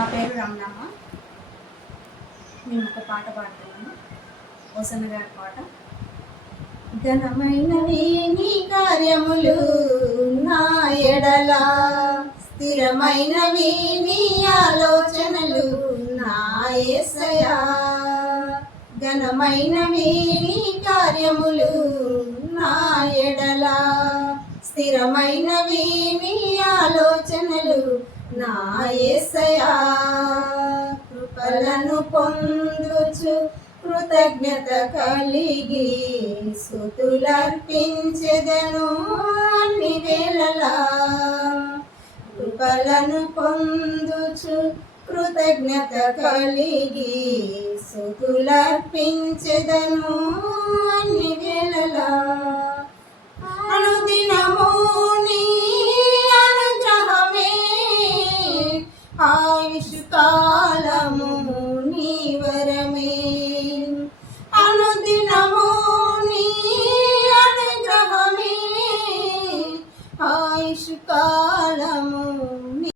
నా పేరు రమణమ్మ. నేను ఒక పాట పాడుతున్నాను, ఓసన్న గారి పాట. ఘనమైనవి నీ కార్యములు నా ఎడల, స్థిరమైనవి నీ ఆలోచనలు నా యేసయ్యా. ఘనమైనవి నీ కార్యములు నా ఎడల, స్థిరమైనవి నీ ఆలోచనలు నా యేసయ్యా. కృపలను పొందుచు కృతజ్ఞత కలిగి స్తుతులర్పించెదను అన్ని వేళలా. కృపలను పొందుచు కృతజ్ఞత కలిగి స్తుతులర్పించెదను అన్ని వేళలా. అనుదినము నీ అనుగ్రహమే, ఆయుష్ కాలము నీ వరమే. అనుదినము నీ అనుగ్రహమే, ఆయుష్ కాలము